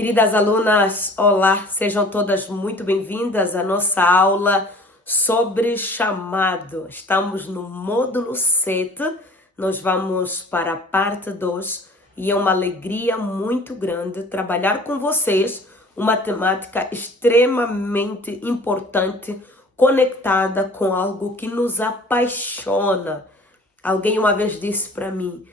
Queridas alunas, olá, sejam todas muito bem-vindas à nossa aula sobre chamado. Estamos no módulo 7, nós vamos para a parte 2 e é uma alegria muito grande trabalhar com vocês uma temática extremamente importante, conectada com algo que nos apaixona. Alguém uma vez disse para mim,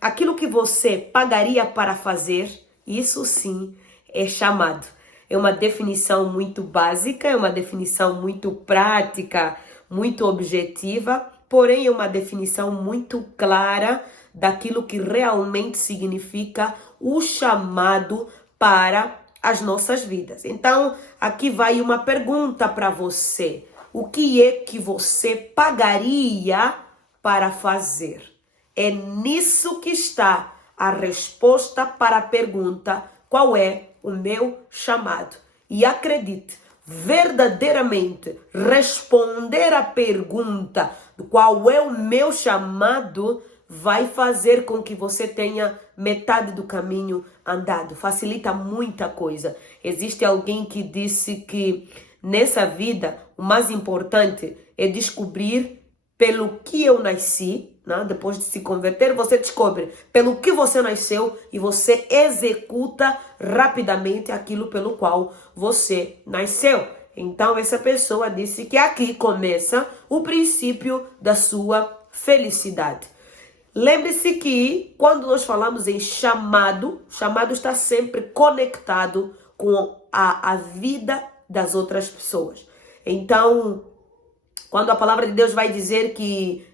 aquilo que você pagaria para fazer, isso sim é chamado. É uma definição muito básica, é uma definição muito prática, muito objetiva, porém é uma definição muito clara daquilo que realmente significa o chamado para as nossas vidas. Então, aqui vai uma pergunta para você. O que é que você pagaria para fazer? É nisso que está a resposta para a pergunta: qual é o meu chamado? E acredite, verdadeiramente responder a pergunta do qual é o meu chamado vai fazer com que você tenha metade do caminho andado. Facilita muita coisa. Existe alguém que disse que nessa vida o mais importante é descobrir pelo que eu nasci, né? Depois de se converter, você descobre pelo que você nasceu e você executa rapidamente aquilo pelo qual você nasceu. Então, essa pessoa disse que aqui começa o princípio da sua felicidade. Lembre-se que quando nós falamos em chamado, chamado está sempre conectado com a vida das outras pessoas. Então, quando a palavra de Deus vai dizer que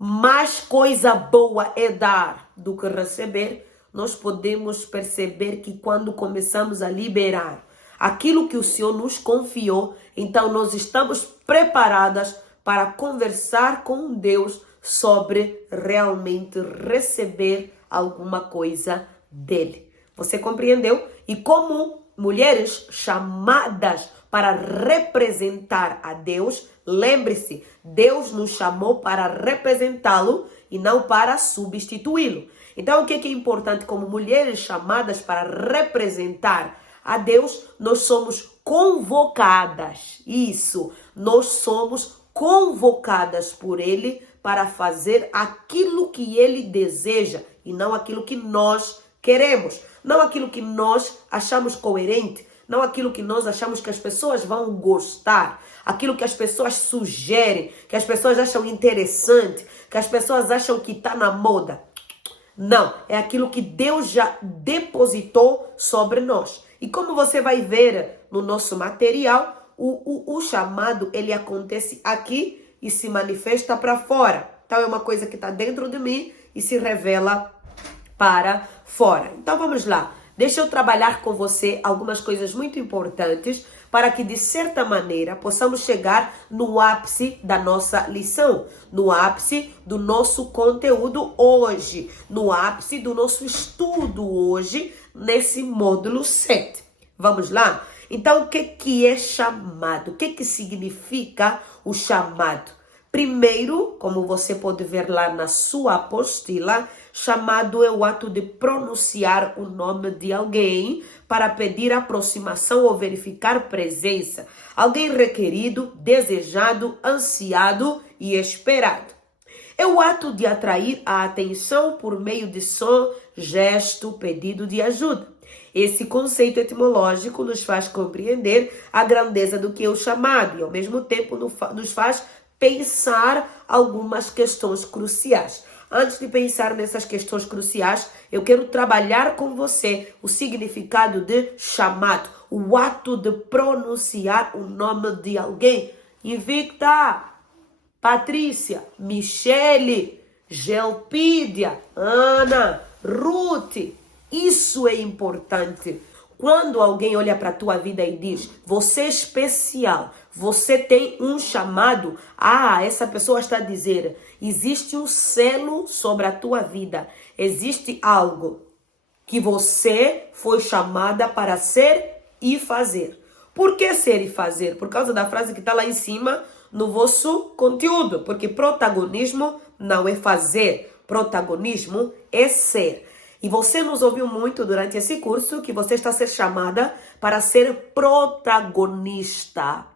mais coisa boa é dar do que receber, nós podemos perceber que quando começamos a liberar aquilo que o Senhor nos confiou, então nós estamos preparadas para conversar com Deus sobre realmente receber alguma coisa dele. Você compreendeu? E como mulheres chamadas para representar a Deus, lembre-se, Deus nos chamou para representá-lo e não para substituí-lo. Então, o que é importante como mulheres chamadas para representar a Deus? Nós somos convocadas. Isso, nós somos convocadas por Ele para fazer aquilo que Ele deseja e não aquilo que nós queremos, não aquilo que nós achamos coerente, não aquilo que nós achamos que as pessoas vão gostar, aquilo que as pessoas sugerem, que as pessoas acham interessante, que as pessoas acham que está na moda. Não, é aquilo que Deus já depositou sobre nós. E como você vai ver no nosso material, o chamado, ele acontece aqui e se manifesta para fora. Então é uma coisa que está dentro de mim e se revela para fora. Então vamos lá. Deixa eu trabalhar com você algumas coisas muito importantes para que, de certa maneira, possamos chegar no ápice da nossa lição, no ápice do nosso conteúdo hoje, no ápice do nosso estudo hoje, nesse módulo 7. Vamos lá? Então, o que é chamado? O que significa o chamado? Primeiro, como você pode ver lá na sua apostila, chamado é o ato de pronunciar o nome de alguém para pedir aproximação ou verificar presença. Alguém requerido, desejado, ansiado e esperado. É o ato de atrair a atenção por meio de som, gesto, pedido de ajuda. Esse conceito etimológico nos faz compreender a grandeza do que é o chamado e, ao mesmo tempo, nos faz pensar algumas questões cruciais. Antes de pensar nessas questões cruciais, eu quero trabalhar com você o significado de chamado, o ato de pronunciar o nome de alguém. Invicta, Patrícia, Michele, Gelpídia, Ana, Ruth. Isso é importante. Quando alguém olha para a tua vida e diz, você é especial, você tem um chamado, essa pessoa está a dizer, existe um selo sobre a tua vida, existe algo que você foi chamada para ser e fazer. Por que ser e fazer? Por causa da frase que está lá em cima no vosso conteúdo, porque protagonismo não é fazer, protagonismo é ser. E você nos ouviu muito durante esse curso que você está a ser chamada para ser protagonista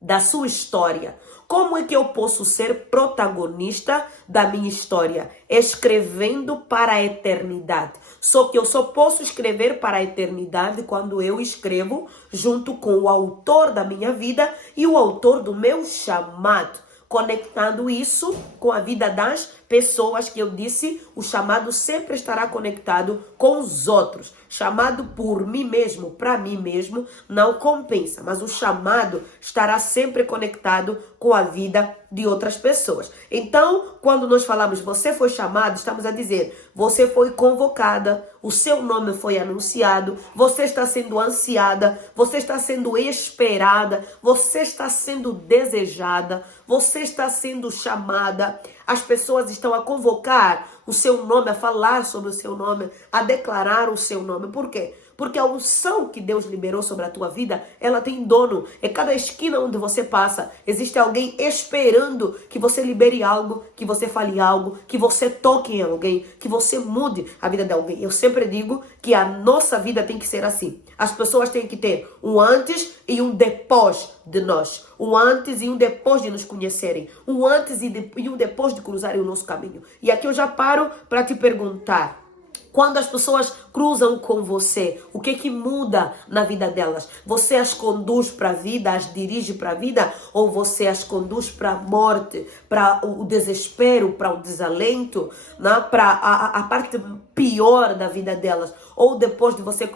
da sua história. Como é que eu posso ser protagonista da minha história? Escrevendo para a eternidade. Só que eu só posso escrever para a eternidade quando eu escrevo junto com o autor da minha vida e o autor do meu chamado. Conectando isso com a vida das pessoas que eu disse, o chamado sempre estará conectado com os outros. Chamado por mim mesmo, para mim mesmo, não compensa. Mas o chamado estará sempre conectado com a vida de outras pessoas. Então, quando nós falamos você foi chamado, estamos a dizer você foi convocada, o seu nome foi anunciado, você está sendo ansiada, você está sendo esperada, você está sendo desejada, você está sendo chamada. As pessoas estão a convocar o seu nome, a falar sobre o seu nome, a declarar o seu nome. Por quê? Porque a unção que Deus liberou sobre a tua vida, ela tem dono. Em cada esquina onde você passa, existe alguém esperando que você libere algo, que você fale algo, que você toque em alguém, que você mude a vida de alguém. Eu sempre digo que a nossa vida tem que ser assim. As pessoas têm que ter um antes e um depois de nós. Um antes e um depois de nos conhecerem. Um antes e um depois de cruzarem o nosso caminho. E aqui eu já paro para te perguntar. Quando as pessoas cruzam com você, o que muda na vida delas? Você as conduz para a vida, as dirige para a vida? Ou você as conduz para a morte, para o desespero, para o desalento, né? Para a parte pior da vida delas? Ou depois de você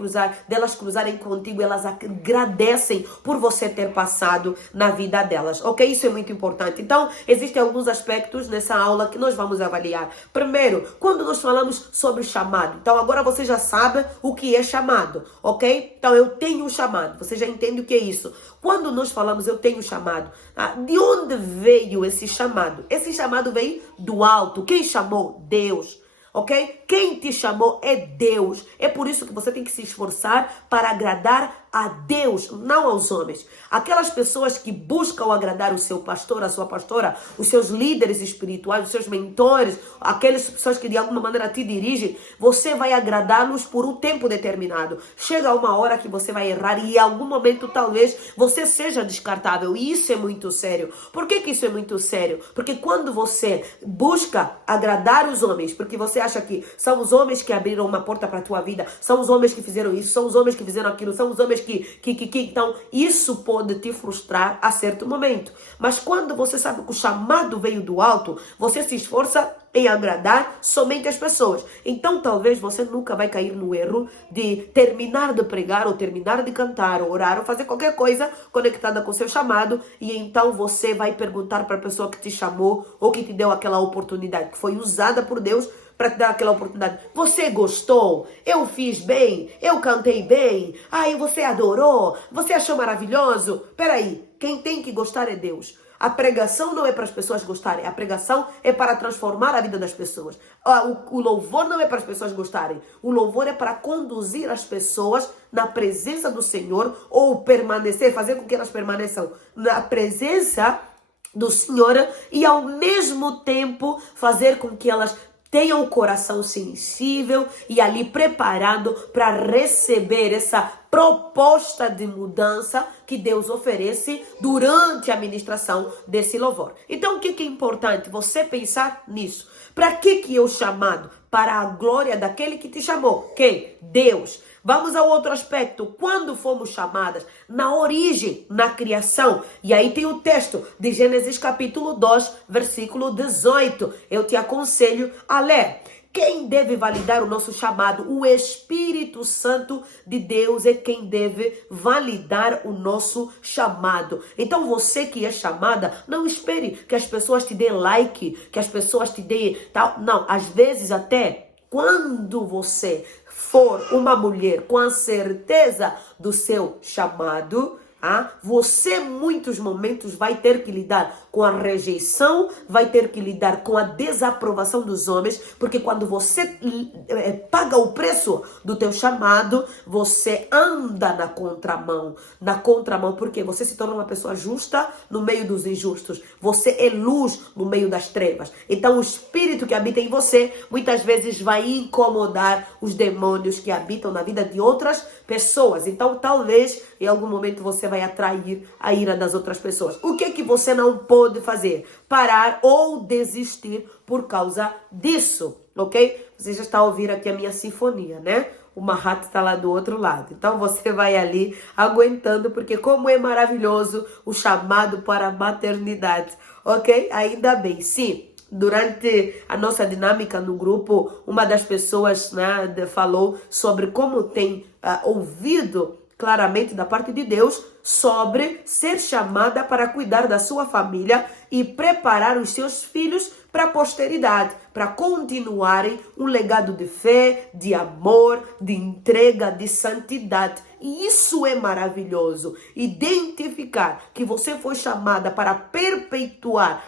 delas cruzarem contigo, elas agradecem por você ter passado na vida delas, ok? Isso é muito importante. Então, existem alguns aspectos nessa aula que nós vamos avaliar. Primeiro, quando nós falamos sobre chamado. Então, agora você já sabe o que é chamado, ok? Então, eu tenho um chamado. Você já entende o que é isso. Quando nós falamos eu tenho chamado, de onde veio esse chamado? Esse chamado veio do alto. Quem chamou? Deus. Ok? Quem te chamou é Deus. É por isso que você tem que se esforçar para agradar a Deus, não aos homens. Aquelas pessoas que buscam agradar o seu pastor, a sua pastora, os seus líderes espirituais, os seus mentores, aquelas pessoas que de alguma maneira te dirigem, você vai agradá-los por um tempo determinado. Chega uma hora que você vai errar e em algum momento talvez você seja descartável. E isso é muito sério. Por que isso é muito sério? Porque quando você busca agradar os homens, porque você acha que são os homens que abriram uma porta para a tua vida, são os homens que fizeram isso, são os homens que fizeram aquilo, são os homens então isso pode te frustrar a certo momento. Mas quando você sabe que o chamado veio do alto, você se esforça em agradar somente as pessoas. Então talvez você nunca vai cair no erro de terminar de pregar, ou terminar de cantar, ou orar, ou fazer qualquer coisa conectada com o seu chamado, e então você vai perguntar para a pessoa que te chamou, ou que te deu aquela oportunidade, que foi usada por Deus para te dar aquela oportunidade. Você gostou? Eu fiz bem? Eu cantei bem? Ai, você adorou? Você achou maravilhoso? Peraí, quem tem que gostar é Deus. A pregação não é para as pessoas gostarem. A pregação é para transformar a vida das pessoas. O louvor não é para as pessoas gostarem. O louvor é para conduzir as pessoas na presença do Senhor, ou permanecer, fazer com que elas permaneçam na presença do Senhor, e ao mesmo tempo fazer com que elas tenham o coração sensível e ali preparado para receber essa proposta de mudança que Deus oferece durante a ministração desse louvor. Então, o que é importante? Você pensar nisso. Para que eu chamado? Para a glória daquele que te chamou. Quem? Deus. Vamos ao outro aspecto. Quando fomos chamadas? Na origem, na criação. E aí tem o texto de Gênesis capítulo 2, versículo 18. Eu te aconselho a ler. Quem deve validar o nosso chamado? O Espírito Santo de Deus é quem deve validar o nosso chamado. Então você que é chamada, não espere que as pessoas te deem like, que as pessoas te deem tal. Não, às vezes até quando você for uma mulher com a certeza do seu chamado, Você, em muitos momentos, vai ter que lidar com a rejeição, vai ter que lidar com a desaprovação dos homens, porque quando você paga o preço do teu chamado, você anda na contramão. Na contramão, porque você se torna uma pessoa justa no meio dos injustos. Você é luz no meio das trevas. Então, o espírito que habita em você, muitas vezes vai incomodar os demônios que habitam na vida de outras pessoas. Então, talvez, em algum momento, você vai atrair a ira das outras pessoas. O que é que você não pode fazer? Parar ou desistir por causa disso, ok? Você já está a ouvir aqui a minha sinfonia, né? O Mahat está lá do outro lado. Então, você vai ali aguentando, porque como é maravilhoso o chamado para a maternidade, ok? Ainda bem, sim. Durante a nossa dinâmica no grupo, uma das pessoas, né, falou sobre como tem ouvido claramente da parte de Deus sobre ser chamada para cuidar da sua família e preparar os seus filhos para a posteridade, para continuarem um legado de fé, de amor, de entrega, de santidade. E isso é maravilhoso. Identificar que você foi chamada para perpetuar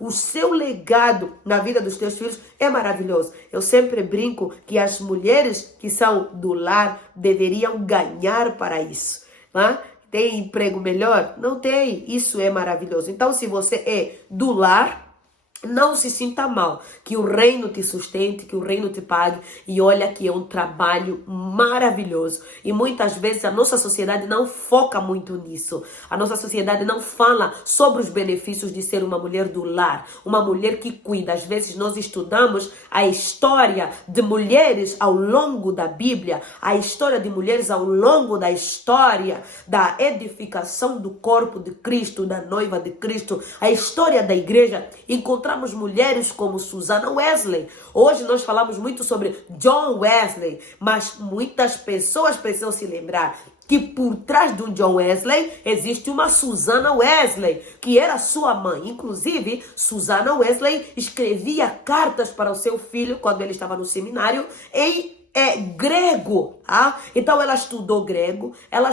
o seu legado na vida dos teus filhos é maravilhoso. Eu sempre brinco que as mulheres que são do lar deveriam ganhar para isso, né? Tem emprego melhor? Não tem. Isso é maravilhoso. Então, se você é do lar, não se sinta mal, que o reino te sustente, que o reino te pague, e olha que é um trabalho maravilhoso. E muitas vezes a nossa sociedade não foca muito nisso. A nossa sociedade não fala sobre os benefícios de ser uma mulher do lar, uma mulher que cuida. Às vezes nós estudamos a história de mulheres ao longo da Bíblia, a história de mulheres ao longo da história da edificação do corpo de Cristo, da noiva de Cristo, a história da igreja. Encontramos mulheres como Susana Wesley. Hoje nós falamos muito sobre John Wesley, mas muitas pessoas precisam se lembrar que por trás de um John Wesley existe uma Susana Wesley, que era sua mãe. Inclusive, Susana Wesley escrevia cartas para o seu filho quando ele estava no seminário em grego, tá? Então ela estudou grego, ela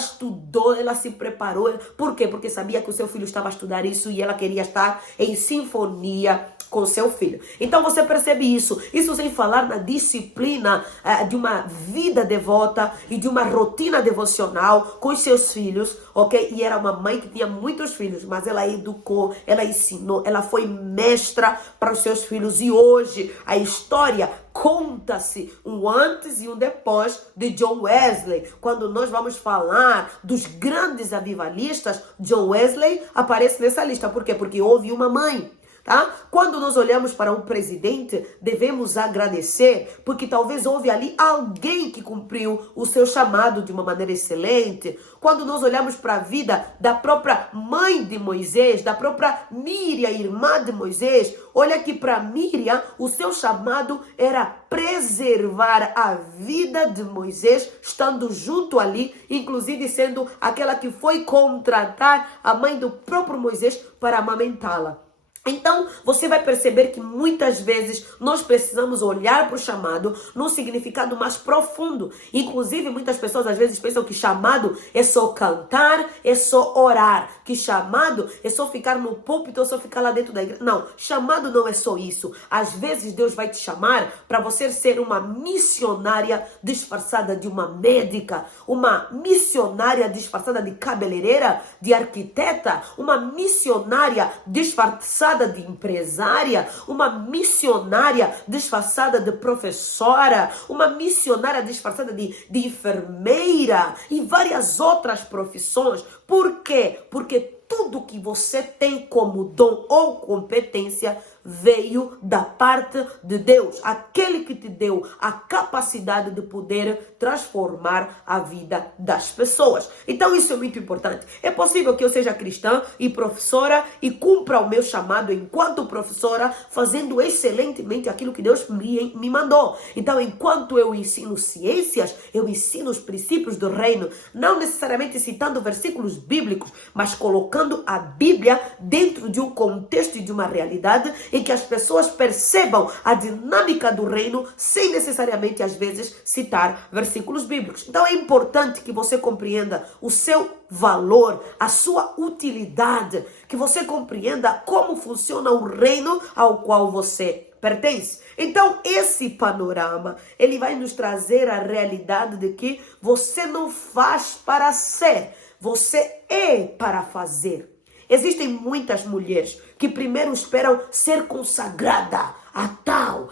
se preparou. Por quê? Porque sabia que o seu filho estava a estudar isso e ela queria estar em sinfonia com seu filho. Então você percebe isso sem falar na disciplina de uma vida devota e de uma rotina devocional com os seus filhos, ok? E era uma mãe que tinha muitos filhos, mas ela educou, ela ensinou, ela foi mestra para os seus filhos. E hoje a história conta-se um antes e um depois de John Wesley. Quando nós vamos falar dos grandes avivalistas, John Wesley aparece nessa lista. Por quê? Porque houve uma mãe. Tá? Quando nós olhamos para um presidente, devemos agradecer, porque talvez houve ali alguém que cumpriu o seu chamado de uma maneira excelente. Quando nós olhamos para a vida da própria mãe de Moisés, da própria Míriam, irmã de Moisés, olha que para Míriam o seu chamado era preservar a vida de Moisés, estando junto ali, inclusive sendo aquela que foi contratar a mãe do próprio Moisés para amamentá-la. Então, você vai perceber que muitas vezes nós precisamos olhar para o chamado num significado mais profundo. Inclusive, muitas pessoas às vezes pensam que chamado é só cantar, é só orar. Que chamado é só ficar no púlpito ou só ficar lá dentro da igreja. Não, chamado não é só isso. Às vezes Deus vai te chamar para você ser uma missionária disfarçada de uma médica, uma missionária disfarçada de cabeleireira, de arquiteta, uma missionária disfarçada de empresária, uma missionária disfarçada de professora, uma missionária disfarçada de enfermeira e várias outras profissões. Por quê? Porque tudo que você tem como dom ou competência veio da parte de Deus, aquele que te deu a capacidade de poder transformar a vida das pessoas. Então isso é muito importante. É possível que eu seja cristã e professora e cumpra o meu chamado enquanto professora, fazendo excelentemente aquilo que Deus me mandou. Então, enquanto eu ensino ciências, eu ensino os princípios do reino, não necessariamente citando versículos bíblicos, mas colocando a Bíblia dentro de um contexto e de uma realidade em que as pessoas percebam a dinâmica do reino sem necessariamente, às vezes, citar versículos bíblicos. Então é importante que você compreenda o seu valor, a sua utilidade, que você compreenda como funciona o reino ao qual você pertence. Então, esse panorama, ele vai nos trazer a realidade de que você não faz para ser, você é para fazer. Existem muitas mulheres que primeiro esperam ser consagrada a tal,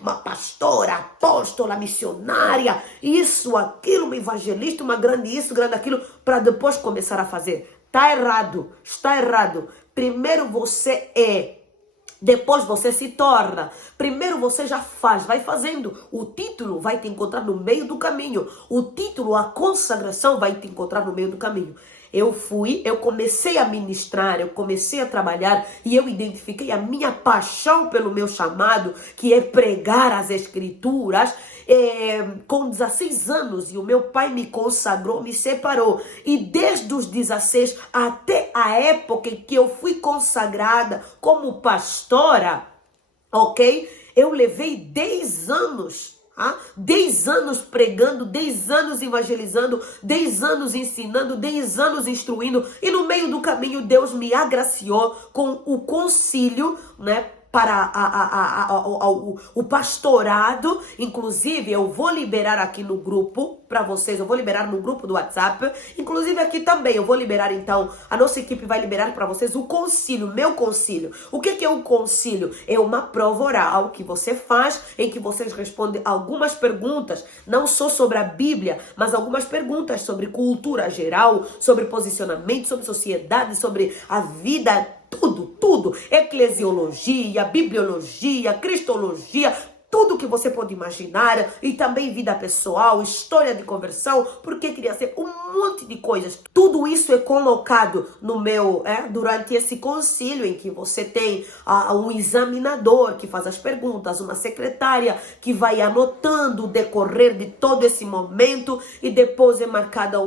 uma pastora, apóstola, missionária, isso, aquilo, uma evangelista, uma grande isso, grande aquilo, para depois começar a fazer. Está errado. Primeiro você é, depois você se torna. Primeiro você já faz, vai fazendo. O título vai te encontrar no meio do caminho. O título, a consagração vai te encontrar no meio do caminho. Eu comecei a ministrar, eu comecei a trabalhar e eu identifiquei a minha paixão pelo meu chamado, que é pregar as escrituras, com 16 anos, e o meu pai me consagrou, me separou, e desde os 16 até a época em que eu fui consagrada como pastora, ok? Eu levei 10 anos. 10 anos pregando, 10 anos evangelizando, 10 anos ensinando, 10 anos instruindo, e no meio do caminho Deus me agraciou com o concílio, né, para o pastorado. Inclusive eu vou liberar aqui no grupo para vocês, eu vou liberar no grupo do WhatsApp, inclusive aqui também eu vou liberar, então a nossa equipe vai liberar para vocês o concílio, meu concílio. O que é o concílio? É uma prova oral que você faz, em que vocês respondem algumas perguntas, não só sobre a Bíblia, mas algumas perguntas sobre cultura geral, sobre posicionamento, sobre sociedade, sobre a vida, tudo, eclesiologia, bibliologia, cristologia, tudo que você pode imaginar, e também vida pessoal, história de conversão, porque queria ser um monte de coisas. Tudo isso é colocado no meu, durante esse concílio, em que você tem um examinador que faz as perguntas, uma secretária que vai anotando o decorrer de todo esse momento, e depois é marcada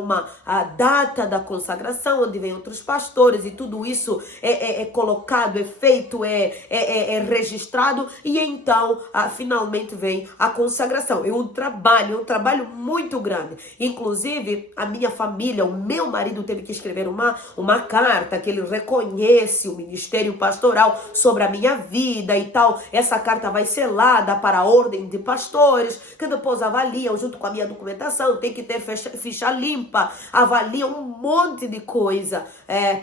a data da consagração, onde vem outros pastores, e tudo isso é colocado, é feito, é registrado, e então, finalmente vem a consagração. É um trabalho muito grande. Inclusive, a minha família, o meu marido teve que escrever uma carta que ele reconhece o ministério pastoral sobre a minha vida e tal. Essa carta vai ser selada para a ordem de pastores, que depois avaliam junto com a minha documentação, tem que ter ficha limpa, avaliam um monte de coisa,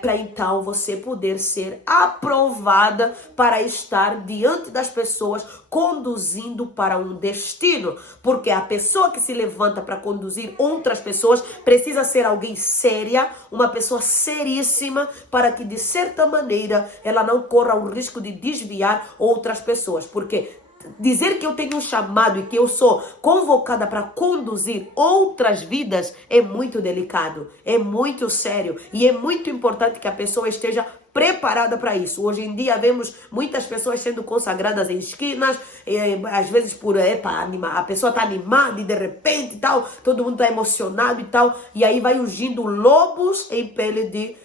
para então você poder ser aprovada para estar diante das pessoas, conduzindo para um destino, porque a pessoa que se levanta para conduzir outras pessoas precisa ser alguém séria, uma pessoa seríssima, para que de certa maneira ela não corra o risco de desviar outras pessoas, porque dizer que eu tenho um chamado e que eu sou convocada para conduzir outras vidas é muito delicado, é muito sério, e é muito importante que a pessoa esteja preparada para isso. Hoje em dia vemos muitas pessoas sendo consagradas em esquinas, às vezes por a pessoa está animada e de repente tal, todo mundo está emocionado e tal, e aí vai ungindo lobos em pele de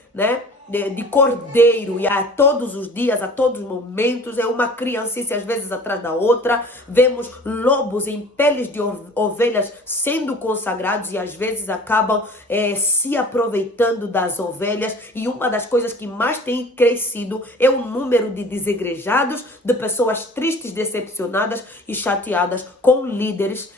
cordeiro, e a todos os dias, a todos os momentos, é uma criancice às vezes atrás da outra. Vemos lobos em peles de ovelhas sendo consagrados, e às vezes acabam se aproveitando das ovelhas, e uma das coisas que mais tem crescido é o número de desigrejados, de pessoas tristes, decepcionadas e chateadas com líderes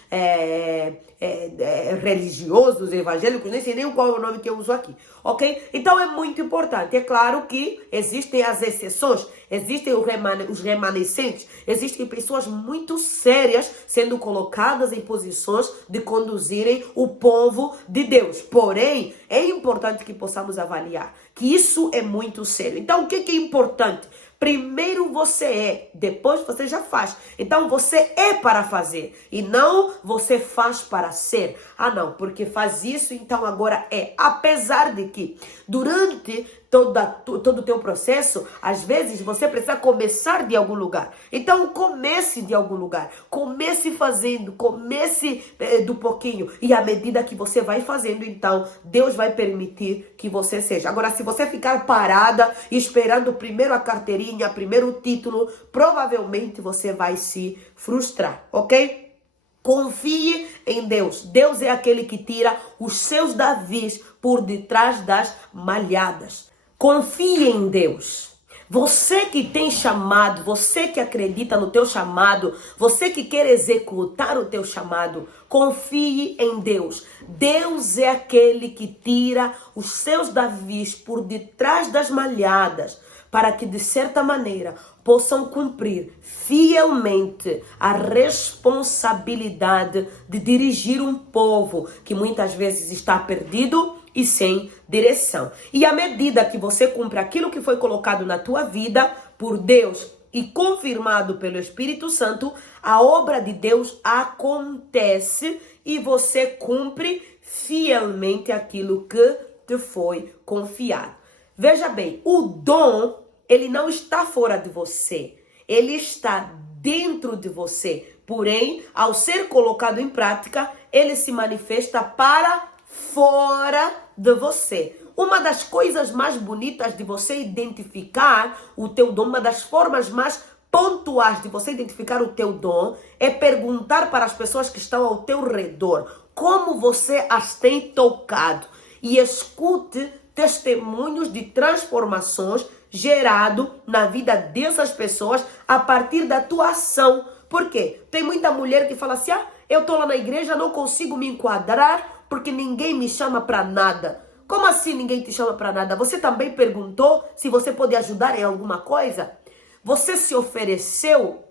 religiosos, evangélicos, nem sei nem qual é o nome que eu uso aqui, ok? Então é muito importante. É claro que existem as exceções, existem os remanescentes, existem pessoas muito sérias sendo colocadas em posições de conduzirem o povo de Deus. Porém, é importante que possamos avaliar que isso é muito sério. Então, o que é importante? Primeiro você é, depois você já faz. Então você é para fazer e não você faz para ser. Não, porque faz isso, então agora é. Apesar de que durante todo o teu processo, às vezes você precisa começar de algum lugar. Então comece de algum lugar. Comece fazendo, comece do pouquinho. E à medida que você vai fazendo, então, Deus vai permitir que você seja. Agora, se você ficar parada, esperando primeiro a carteirinha, primeiro o título, provavelmente você vai se frustrar, ok? Confie em Deus. Deus é aquele que tira os seus Davis por detrás das malhadas. Confie em Deus. Você que tem chamado, você que acredita no teu chamado, você que quer executar o teu chamado, confie em Deus. Deus é aquele que tira os seus Davis por detrás das malhadas, para que de certa maneira possam cumprir fielmente a responsabilidade de dirigir um povo que muitas vezes está perdido e sem direção. E à medida que você cumpre aquilo que foi colocado na tua vida por Deus e confirmado pelo Espírito Santo, a obra de Deus acontece e você cumpre fielmente aquilo que te foi confiado. Veja bem, o dom, ele não está fora de você, ele está dentro de você. Porém, ao ser colocado em prática, ele se manifesta para fora de você. Uma das coisas mais bonitas de você identificar o teu dom, uma das formas mais pontuais de você identificar o teu dom, é perguntar para as pessoas que estão ao teu redor como você as tem tocado. E escute testemunhos de transformações gerado na vida dessas pessoas a partir da tua ação. Por quê? Tem muita mulher que fala assim, eu tô lá na igreja, não consigo me enquadrar porque ninguém me chama para nada. Como assim ninguém te chama para nada? Você também perguntou se você pode ajudar em alguma coisa? Você se ofereceu?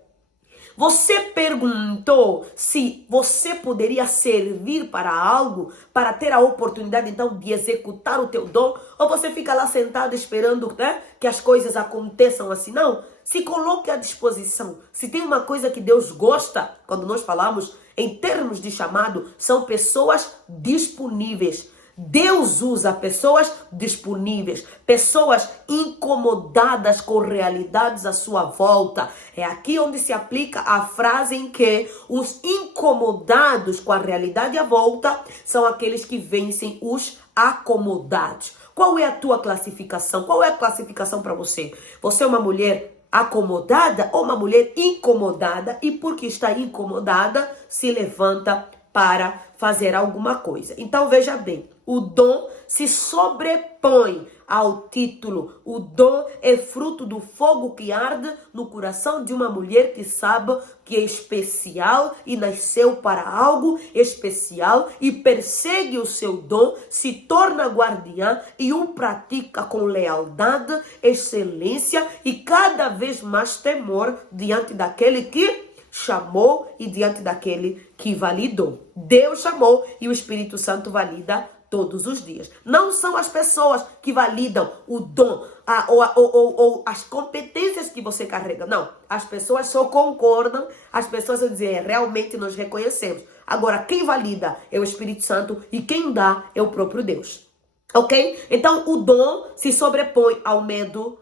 Você perguntou se você poderia servir para algo, para ter a oportunidade então de executar o teu dom? Ou você fica lá sentado esperando, né, que as coisas aconteçam assim? Não, se coloque à disposição. Se tem uma coisa que Deus gosta, quando nós falamos em termos de chamado, são pessoas disponíveis. Deus usa pessoas disponíveis, pessoas incomodadas com realidades à sua volta. É aqui onde se aplica a frase em que os incomodados com a realidade à volta são aqueles que vencem os acomodados. Qual é a tua classificação? Qual é a classificação para você? Você é uma mulher acomodada ou uma mulher incomodada? E porque está incomodada, se levanta para fazer alguma coisa. Então veja bem, o dom se sobrepõe ao título. O dom é fruto do fogo que arde no coração de uma mulher que sabe que é especial e nasceu para algo especial e persegue o seu dom, se torna guardiã e o pratica com lealdade, excelência e cada vez mais temor diante daquele que chamou e diante daquele que validou. Deus chamou e o Espírito Santo valida todos os dias. Não são as pessoas que validam o dom ou as competências que você carrega. Não, as pessoas só concordam, as pessoas vão dizer, realmente nós reconhecemos. Agora, quem valida é o Espírito Santo e quem dá é o próprio Deus. Ok? Então, o dom se sobrepõe ao medo.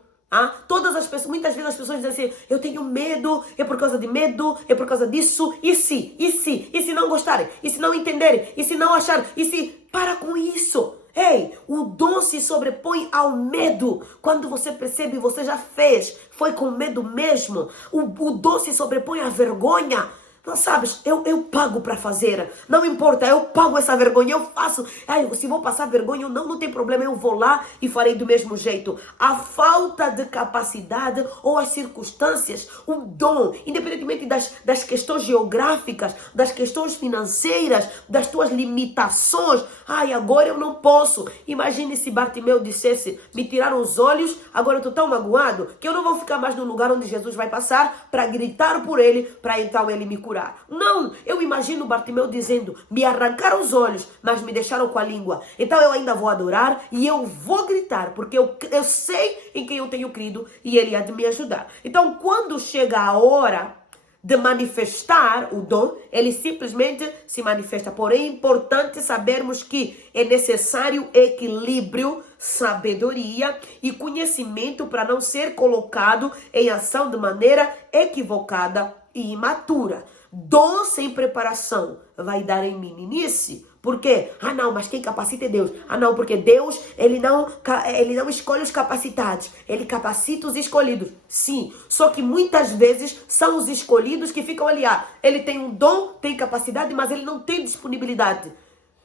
Todas as pessoas, muitas vezes as pessoas dizem assim, eu tenho medo, é por causa de medo, é por causa disso, e se não gostarem, e se não entenderem, e se não acharem, e se... Para com isso. Ei, o dom se sobrepõe ao medo. Quando você percebe, você já fez, foi com medo mesmo. O dom se sobrepõe à vergonha. Não sabes, eu pago para fazer, não importa, eu pago essa vergonha, eu faço. Se vou passar vergonha ou não tem problema, eu vou lá e farei do mesmo jeito. A falta de capacidade ou as circunstâncias, o dom, independentemente das questões geográficas, das questões financeiras, das tuas limitações. Agora eu não posso. Imagine se Bartimeu dissesse, me tiraram os olhos, agora eu estou tão magoado que eu não vou ficar mais no lugar onde Jesus vai passar para gritar por ele, para então ele me curar. Não, eu imagino Bartimeu dizendo, me arrancaram os olhos, mas me deixaram com a língua. Então eu ainda vou adorar e eu vou gritar, porque eu sei em quem eu tenho crido e ele há de me ajudar. Então quando chega a hora de manifestar o dom, ele simplesmente se manifesta. Porém, é importante sabermos que é necessário equilíbrio sabedoria e conhecimento para não ser colocado em ação de maneira equivocada e imatura. Dom sem preparação vai dar em meninice. Por quê? Ah, não, mas quem capacita é Deus. Ah, não, porque Deus, ele não escolhe os capacitados. Ele capacita os escolhidos. Sim, só que muitas vezes são os escolhidos que ficam ali. Ah, ele tem um dom, tem capacidade, mas ele não tem disponibilidade.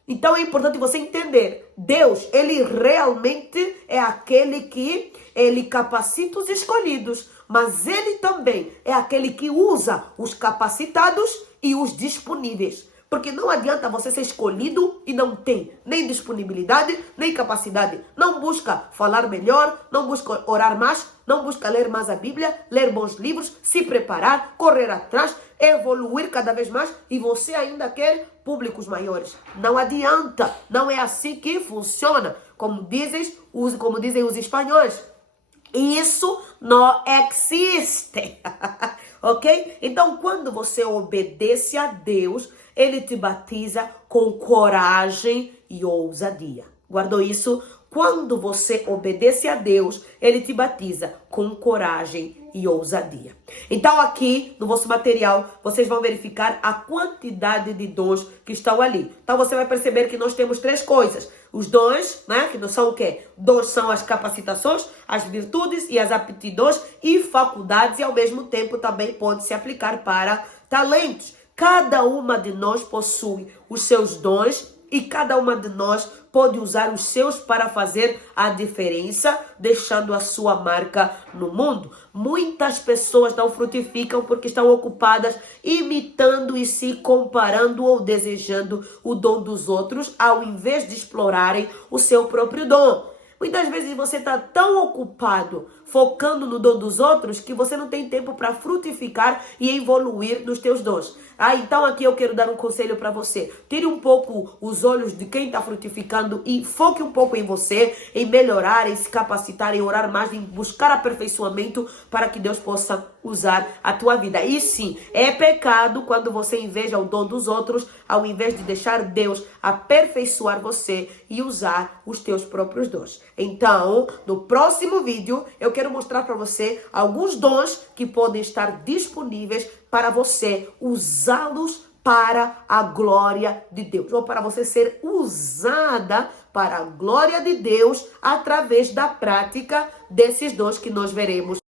Então é importante você entender. Deus, ele realmente é aquele que ele capacita os escolhidos. Mas ele também é aquele que usa os capacitados e os disponíveis. Porque não adianta você ser escolhido e não tem nem disponibilidade, nem capacidade. Não busca falar melhor, não busca orar mais, não busca ler mais a Bíblia, ler bons livros, se preparar, correr atrás, evoluir cada vez mais e você ainda quer públicos maiores. Não adianta, não é assim que funciona. Como dizem os espanhóis, isso não existe. Ok? Então, quando você obedece a Deus, ele te batiza com coragem e ousadia. Guardou isso? Quando você obedece a Deus, ele te batiza com coragem e ousadia. Então aqui no vosso material, vocês vão verificar a quantidade de dons que estão ali. Então você vai perceber que nós temos 3 coisas. Os dons, né? Que não são o quê? Dons são as capacitações, as virtudes e as aptidões e faculdades. E ao mesmo tempo também pode se aplicar para talentos. Cada uma de nós possui os seus dons e cada uma de nós pode usar os seus para fazer a diferença, deixando a sua marca no mundo. Muitas pessoas não frutificam porque estão ocupadas imitando e se comparando ou desejando o dom dos outros, ao invés de explorarem o seu próprio dom. Muitas vezes você está tão ocupado focando no dom dos outros que você não tem tempo para frutificar e evoluir nos teus dons. Então aqui eu quero dar um conselho para você. Tire um pouco os olhos de quem está frutificando e foque um pouco em você, em melhorar, em se capacitar, em orar mais, em buscar aperfeiçoamento para que Deus possa usar a tua vida. E sim, é pecado quando você inveja o dom dos outros, ao invés de deixar Deus aperfeiçoar você e usar os teus próprios dons. Então, no próximo vídeo, eu quero mostrar para você alguns dons que podem estar disponíveis para você usá-los para a glória de Deus, ou para você ser usada para a glória de Deus através da prática desses dons que nós veremos